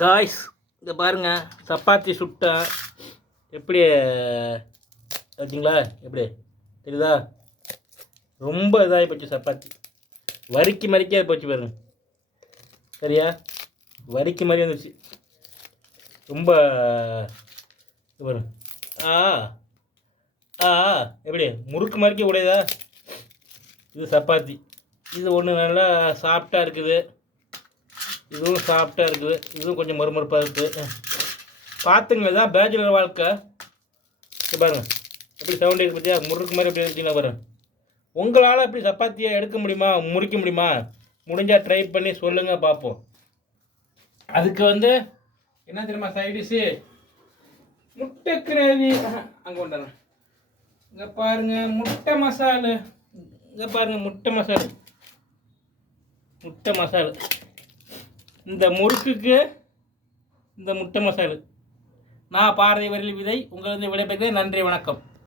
Guys இந்த பாருங்க. சப்பாத்தி சுட்டா எப்படி பார்த்தீங்களா? எப்படி? தெரியுதா? ரொம்ப இதாகி போச்சு சப்பாத்தி. வரிக்கு மறிக்கே போச்சு பாருங்க. சரியா? வரிக்கு மாதிரி வந்துச்சு ரொம்ப இது பாருங்க. ஆ ஆ எப்படி? முறுக்கு மாதிரிக்கே உடையதா? இது சப்பாத்தி. இது ஒன்று நல்லா சாஃப்டாக இருக்குது. இதுவும் சாஃப்டாக இருக்குது. இதுவும் கொஞ்சம் மறுமறுப்பாக இருக்குது பார்த்துங்க தான் பேச்சுலர் வாழ்க்கை. பாருங்கள் எப்படி சவுண்ட் இருக்கு பார்த்தியா முறுக்கு மாதிரி எப்படி இருக்கீங்களா பாருங்க. உங்களால் எப்படி சப்பாத்தியை எடுக்க முடியுமா? முறிக்க முடியுமா? முடிஞ்சால் ட்ரை பண்ணி சொல்லுங்கள் பார்ப்போம் அதுக்கு வந்து என்ன தெரியுமா சைடிஷு முட்டை கிரேவி. அங்கே கொண்டாங்க இங்கே பாருங்கள் முட்டை மசாலு. இங்கே பாருங்கள் முட்டை மசாலு. முட்டை மசாலு. இந்த முறுக்குக்கு இந்த முட்டை மசாலு. நான் பாரதி வரையில் விதை உங்களது விடைபெறுகிறேன். நன்றி வணக்கம்.